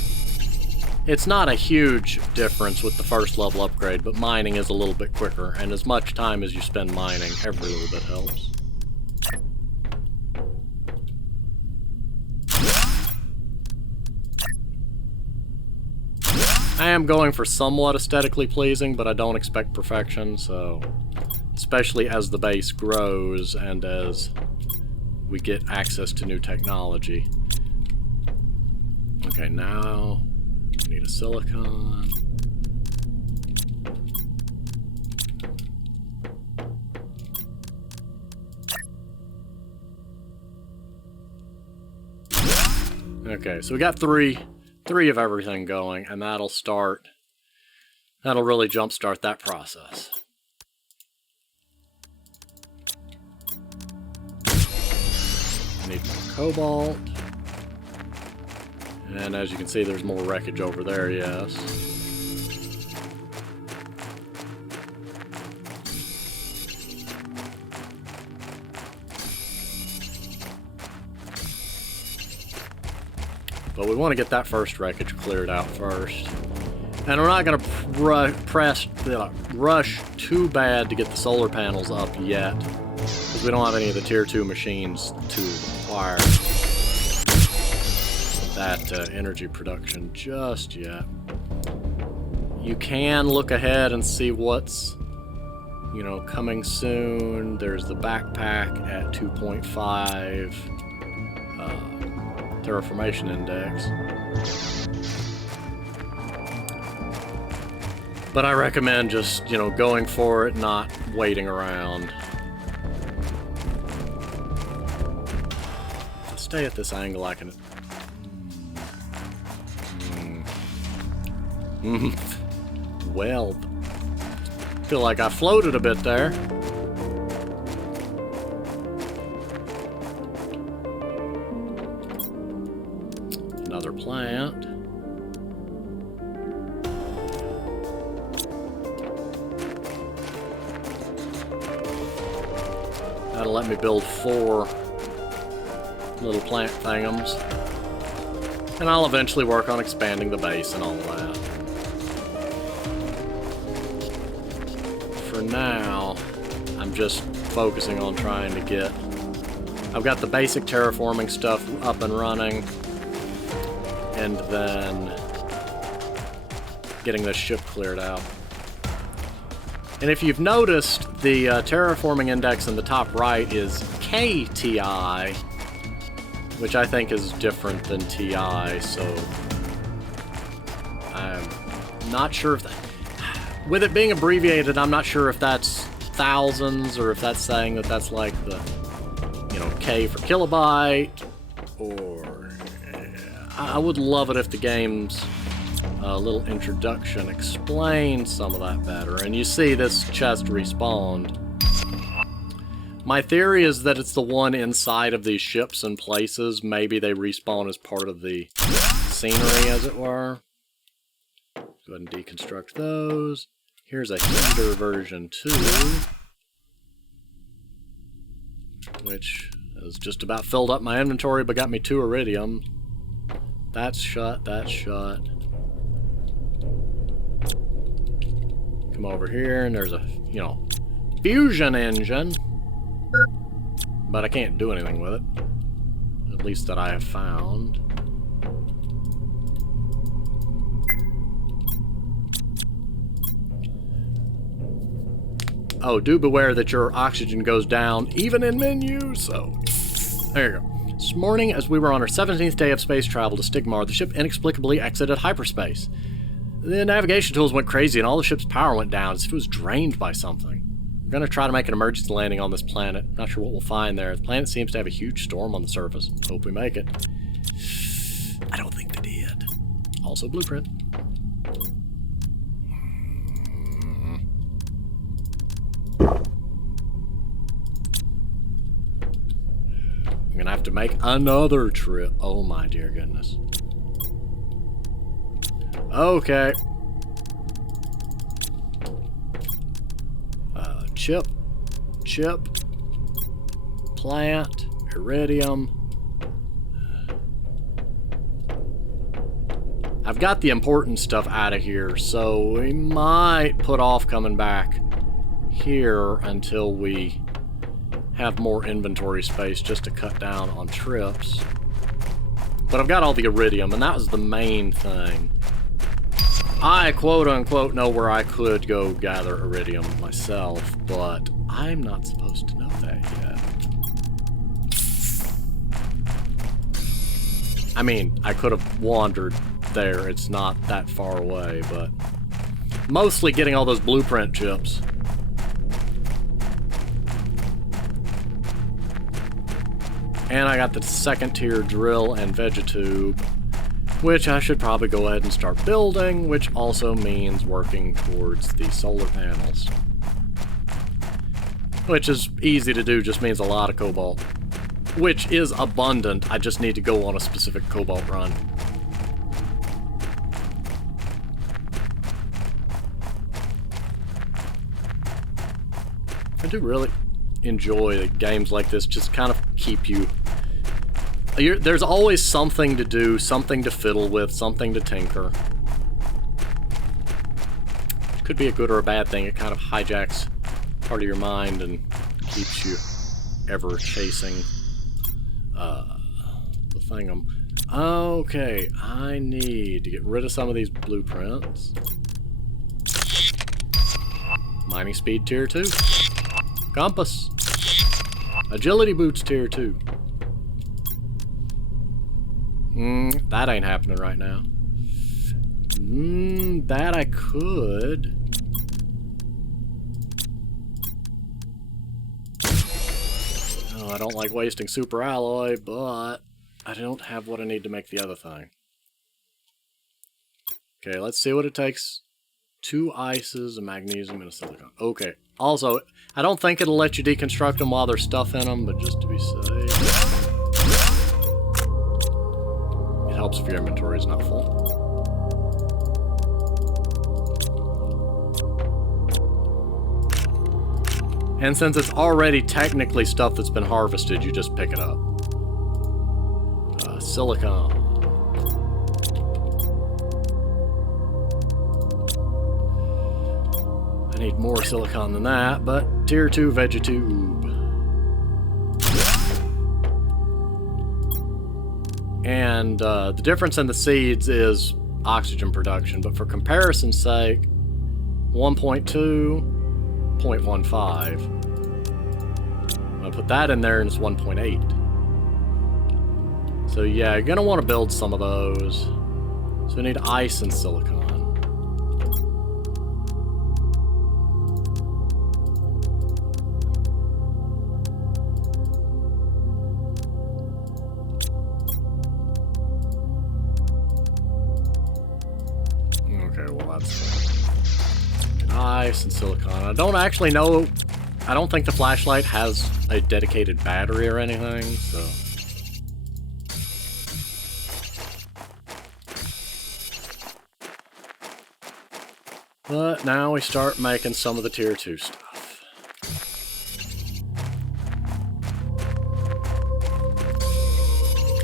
it's not a huge difference with the first level upgrade, but mining is a little bit quicker, and as much time as you spend mining, every little bit helps. I am going for somewhat aesthetically pleasing, but I don't expect perfection, so especially as the base grows and as we get access to new technology. Okay, now we need a silicon. Okay, so we got three of everything going, and that'll really jumpstart that process. Need more cobalt. And as you can see, there's more wreckage over there, yes. But we want to get that first wreckage cleared out first. And we're not going to rush too bad to get the solar panels up yet, because we don't have any of the tier 2 machines to acquire that energy production just yet. You can look ahead and see what's, you know, coming soon. There's the backpack at 2.5 terraformation index. But I recommend just, you know, going for it, not waiting around. If I stay at this angle, I can... Well, feel like I floated a bit there. Another plant. That'll let me build 4 little plant thingums. And I'll eventually work on expanding the base and all that. For now, I'm just focusing on trying to get... I've got the basic terraforming stuff up and running, and then getting this ship cleared out. And if you've noticed, the terraforming index in the top right is KTI, which I think is different than TI, so I'm not sure if that... With it being abbreviated, I'm not sure if that's thousands or if that's saying that that's like the, you know, K for kilobyte, or... I would love it if the game's little introduction explained some of that better. And you see this chest respawned. My theory is that it's the one inside of these ships and places. Maybe they respawn as part of the scenery, as it were. Go ahead and deconstruct those. Here's a heater version 2, which has just about filled up my inventory, but got me 2 iridium. That's shut, that's shut. Come over here, and there's a, you know, fusion engine. But I can't do anything with it. At least that I have found. Oh, do beware that your oxygen goes down, even in menus, so... There you go. This morning, as we were on our 17th day of space travel to Stigmar, the ship inexplicably exited hyperspace. The navigation tools went crazy and all the ship's power went down as if it was drained by something. We're going to try to make an emergency landing on this planet. Not sure what we'll find there. The planet seems to have a huge storm on the surface. Hope we make it. I don't think they did. Also blueprint. I'm going to have to make another trip. Oh my dear goodness. Okay. Chip, plant, iridium. I've got the important stuff out of here, so we might put off coming back here until we have more inventory space just to cut down on trips. But I've got all the iridium, and that was the main thing. I, quote-unquote, know where I could go gather iridium myself, but I'm not supposed to know that yet. I mean, I could have wandered there. It's not that far away, but mostly getting all those blueprint chips. And I got the second tier drill and vegetube, which I should probably go ahead and start building, which also means working towards the solar panels. Which is easy to do, just means a lot of cobalt. Which is abundant, I just need to go on a specific cobalt run. I do really enjoy games like this, just kind of keep you... There's always something to do, something to fiddle with, something to tinker. Could be a good or a bad thing. It kind of hijacks part of your mind and keeps you ever chasing the thingum. Okay, I need to get rid of some of these blueprints. Mining speed tier 2. Compass. Agility boots tier 2. That ain't happening right now. That I could. Oh, I don't like wasting super alloy, but I don't have what I need to make the other thing. Okay, let's see what it takes. 2 ices, a magnesium, and a silicon. Okay. Also, I don't think it'll let you deconstruct them while there's stuff in them, but just to be safe. It helps if your inventory is not full. And since it's already technically stuff that's been harvested, you just pick it up. Silicon. I need more silicon than that, but tier 2 vegetube. And the difference in the seeds is oxygen production, but for comparison's sake, 1.2, 0.15. I'll put that in there and it's 1.8. So yeah, you're gonna want to build some of those. So we need ice and silicon. Ice and silicon. I don't actually know. I don't think the flashlight has a dedicated battery or anything, so. But now we start making some of the tier 2 stuff.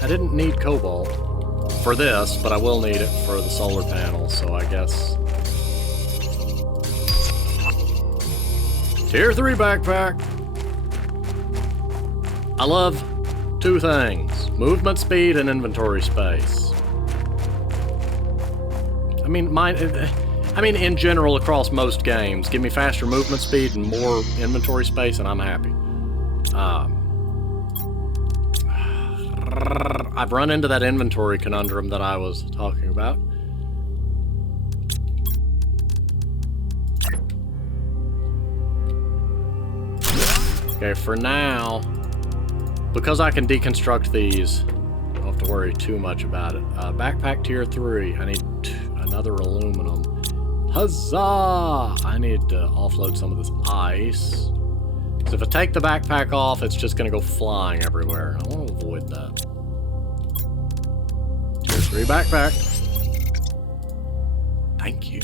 I didn't need cobalt for this, but I will need it for the solar panels, so I guess. Tier 3 backpack. I love 2 things. Movement speed and inventory space. I mean, in general, across most games, give me faster movement speed and more inventory space, and I'm happy. I've run into that inventory conundrum that I was talking about. Okay, for now, because I can deconstruct these, I don't have to worry too much about it. Backpack tier 3, I need another aluminum. Huzzah! I need to offload some of this ice. So if I take the backpack off, it's just going to go flying everywhere. I want to avoid that. Tier 3 backpack. Thank you.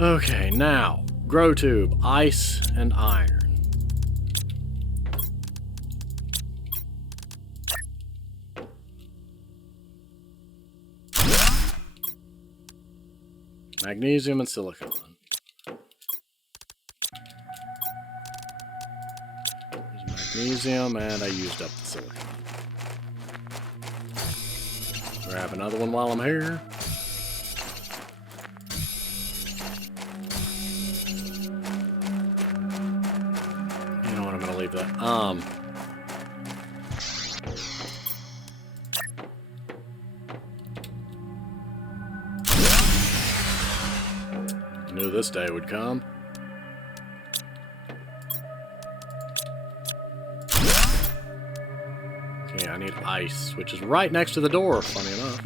Okay, now. Grow tube, ice, and iron. Magnesium and silicon. There's magnesium, and I used up the silicon. Grab another one while I'm here. You know what, I'm gonna leave that. Knew this day would come. Okay, I need ice, which is right next to the door, funny enough.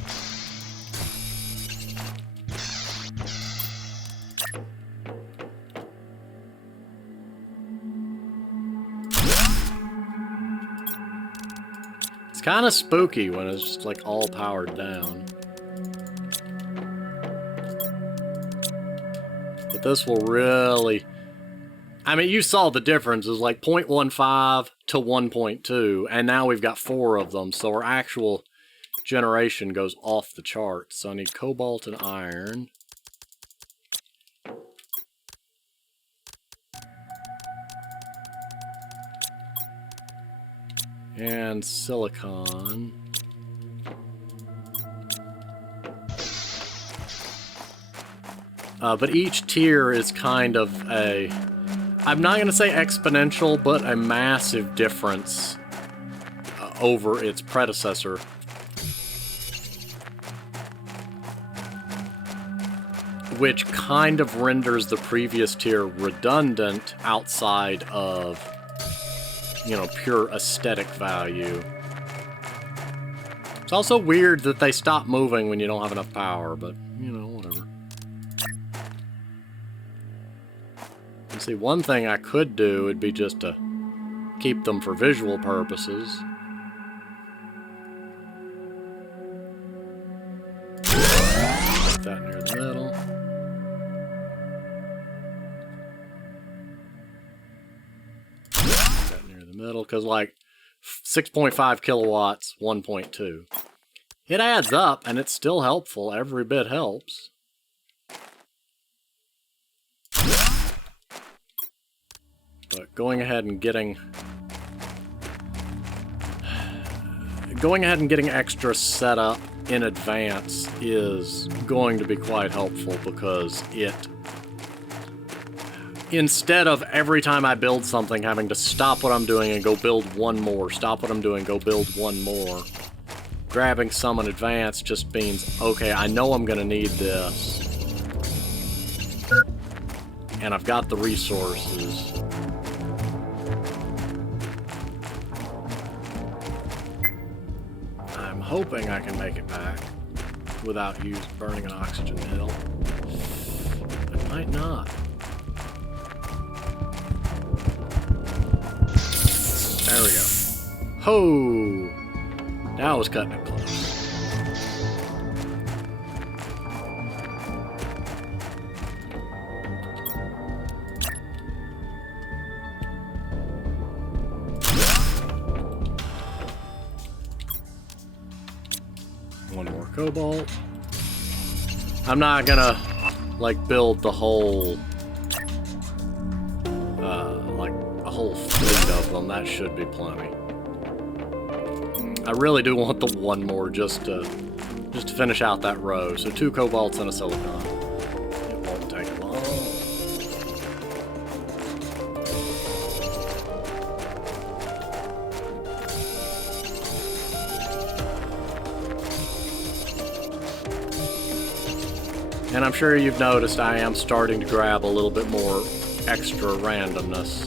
It's kind of spooky when it's just like all powered down. But this will really... I mean, you saw the difference. It was like 0.15 to 1.2, and now we've got 4 of them, so our actual generation goes off the charts. So I need cobalt and iron. And silicon. But each tier is kind of a... I'm not going to say exponential, but a massive difference over its predecessor. Which kind of renders the previous tier redundant outside of, you know, pure aesthetic value. It's also weird that they stop moving when you don't have enough power, but, you know, whatever. See, one thing I could do would be just to keep them for visual purposes. Put that near the middle. Put that near the middle, because like 6.5 kilowatts, 1.2. It adds up, and it's still helpful. Every bit helps. But going ahead and getting extra setup in advance is going to be quite helpful, because it, instead of every time I build something having to stop what I'm doing and go build one more, stop what I'm doing, go build one more, grabbing some in advance just means, okay, I know I'm gonna need this, and I've got the resources. Hoping I can make it back without burning an oxygen hill. I might not. There we go. Ho! That was cutting it close. One more cobalt. I'm not gonna, like, build the whole, like, a whole fleet of them. That should be plenty. I really do want the one more just to finish out that row. So 2 cobalts and a silicon. It won't take long. And I'm sure you've noticed I am starting to grab a little bit more extra randomness.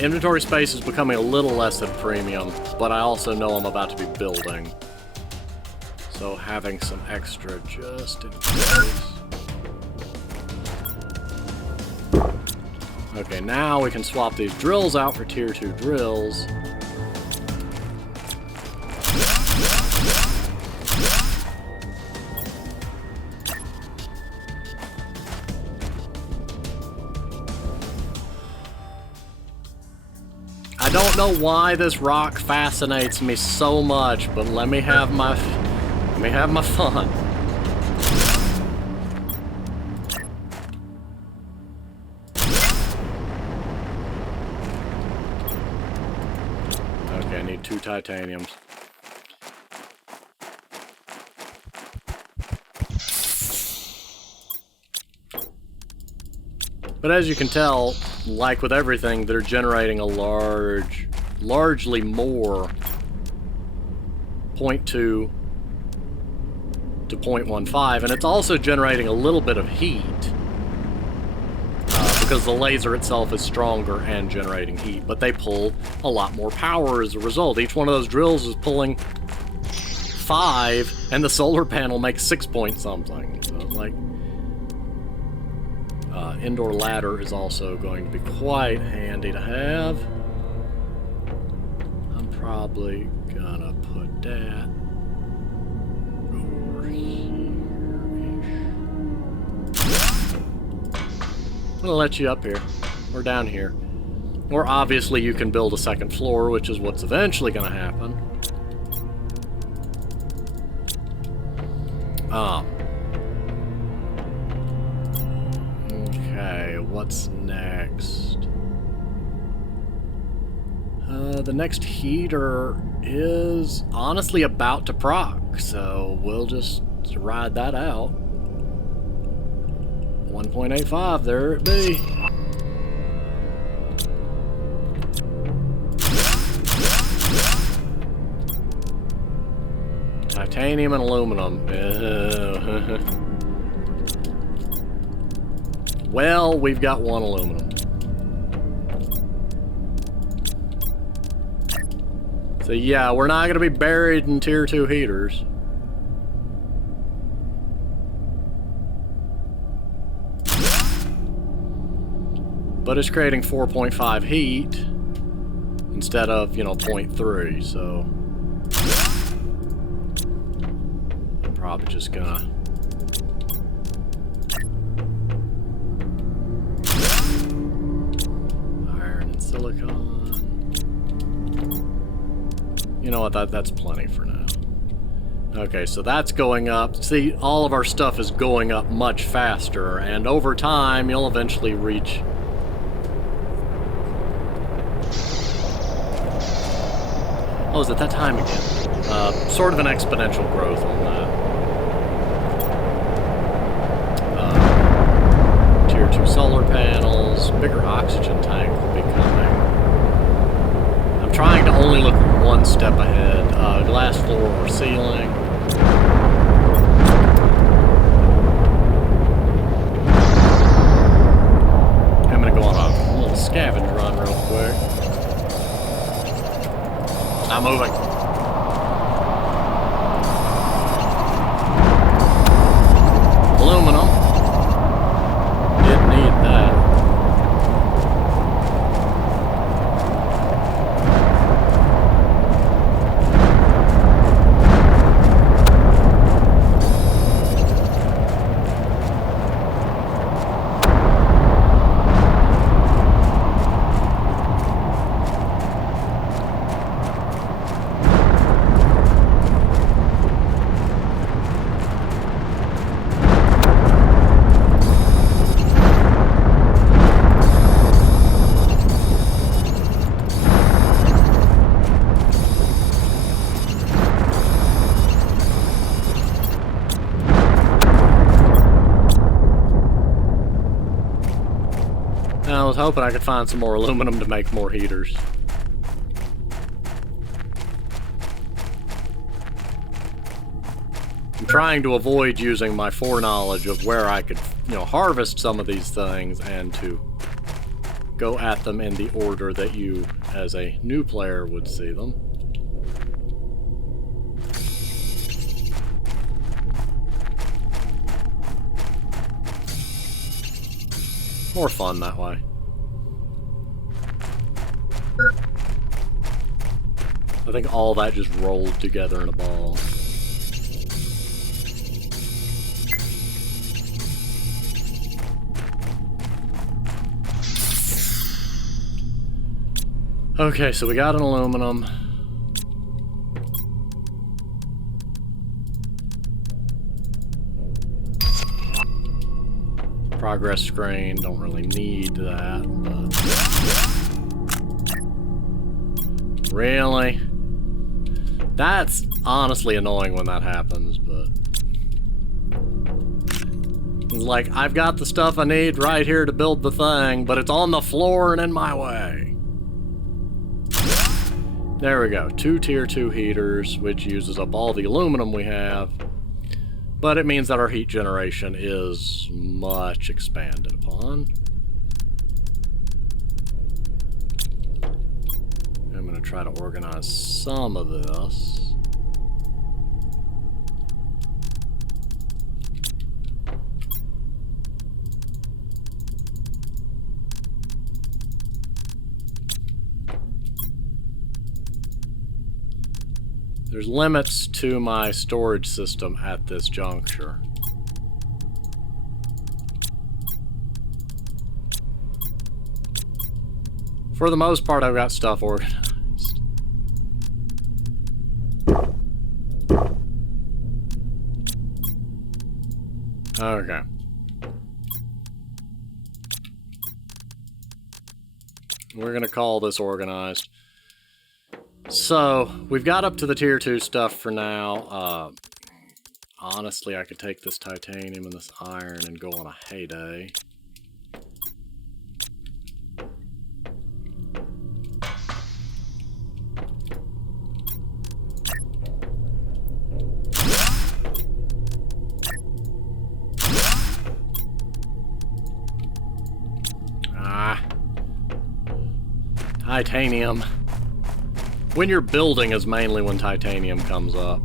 Inventory space is becoming a little less at a premium, but I also know I'm about to be building. So having some extra just in case. Okay, now we can swap these drills out for tier 2 drills. I don't know why this rock fascinates me so much, but let me have Let me have my fun. Okay, I need 2 titaniums. But as you can tell, like with everything, they're generating a largely more 0.2 to 0.15, and it's also generating a little bit of heat because the laser itself is stronger and generating heat, but they pull a lot more power as a result. Each one of those drills is pulling 5, and the solar panel makes 6 point something. So, like, indoor ladder is also going to be quite handy to have. I'm probably gonna put that over here-ish. I'm gonna let you up here, or down here. Or obviously you can build a second floor, which is what's eventually gonna happen. Okay, what's next? The next heater is honestly about to proc, so we'll just ride that out. 1.85, there it be. Titanium and aluminum. Well, we've got 1 aluminum. So yeah, we're not going to be buried in tier 2 heaters. But it's creating 4.5 heat instead of, you know, 0.3, so I'm probably just gonna iron and silicon. You know what, that's plenty for now. Okay, so that's going up. See, all of our stuff is going up much faster, and over time, you'll eventually reach... Oh, is it that time again? Sort of an exponential growth on that. Tier 2 solar panels, bigger oxygen tank will be coming. I'm trying to only look 1 step ahead. Glass floor or ceiling. I'm gonna go on a little scavenge run real quick. Not moving. Aluminum. Didn't need that. I was hoping I could find some more aluminum to make more heaters. I'm trying to avoid using my foreknowledge of where I could, you know, harvest some of these things and to go at them in the order that you, as a new player, would see them. More fun that way. I think all that just rolled together in a ball. Okay, so we got an aluminum. progress screen. Don't really need that, but... Really? That's honestly annoying when that happens, but... It's like, I've got the stuff I need right here to build the thing, but it's on the floor and in my way. There we go. 2 tier 2 heaters, which uses up all the aluminum we have. But it means that our heat generation is much expanded upon. I'm going to try to organize some of this. There's limits to my storage system at this juncture. For the most part, I've got stuff organized. Okay. We're gonna call this organized. So, we've got up to the tier 2 stuff for now. Honestly, I could take this titanium and this iron and go on a heyday. Titanium. When you're building is mainly when titanium comes up.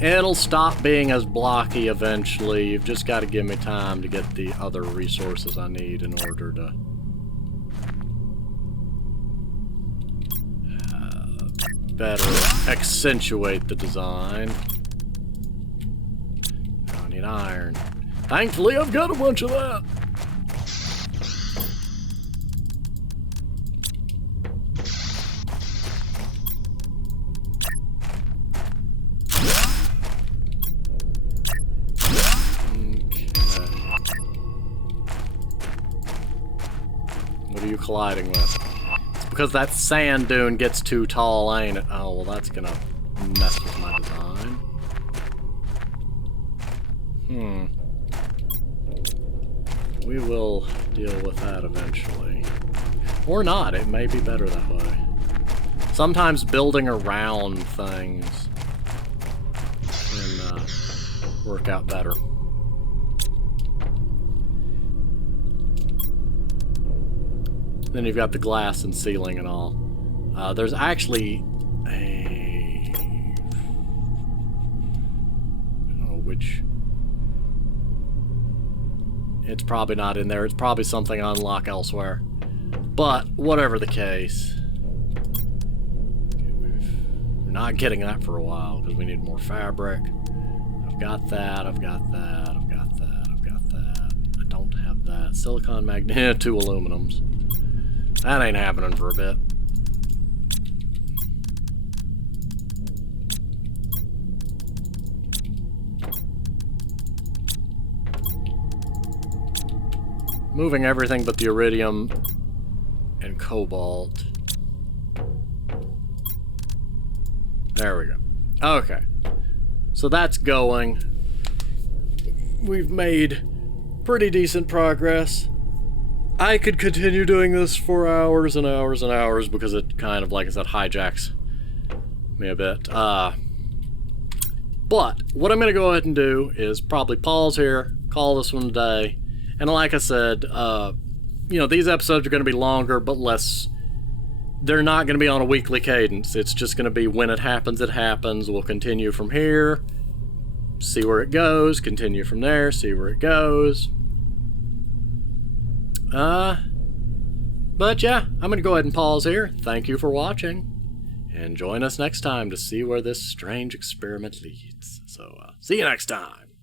It'll stop being as blocky eventually. You've just got to give me time to get the other resources I need in order to better accentuate the design. I need iron. Thankfully, I've got a bunch of that. Okay. What are you colliding with? It's because that sand dune gets too tall, ain't it? Oh, well, that's gonna mess with my design. We will deal with that eventually. Or not, it may be better that way. Sometimes building around things can work out better. Then you've got the glass and ceiling and all. There's actually a... I don't know which... It's probably not in there. It's probably something I unlock elsewhere. But, whatever the case. We're not getting that for a while, because we need more fabric. I've got that, I've got that, I've got that, I've got that. I don't have that. Silicon magnet, 2 aluminums. That ain't happening for a bit. Moving everything but the iridium and cobalt. There we go. Okay. So that's going. We've made pretty decent progress. I could continue doing this for hours and hours and hours because it kind of, like I said, hijacks me a bit. But what I'm going to go ahead and do is probably pause here, call this one a day. And like I said, you know, these episodes are going to be longer, but less... They're not going to be on a weekly cadence. It's just going to be when it happens, it happens. We'll continue from here, see where it goes, continue from there, see where it goes. But yeah, I'm going to go ahead and pause here. Thank you for watching, and join us next time to see where this strange experiment leads. So, see you next time.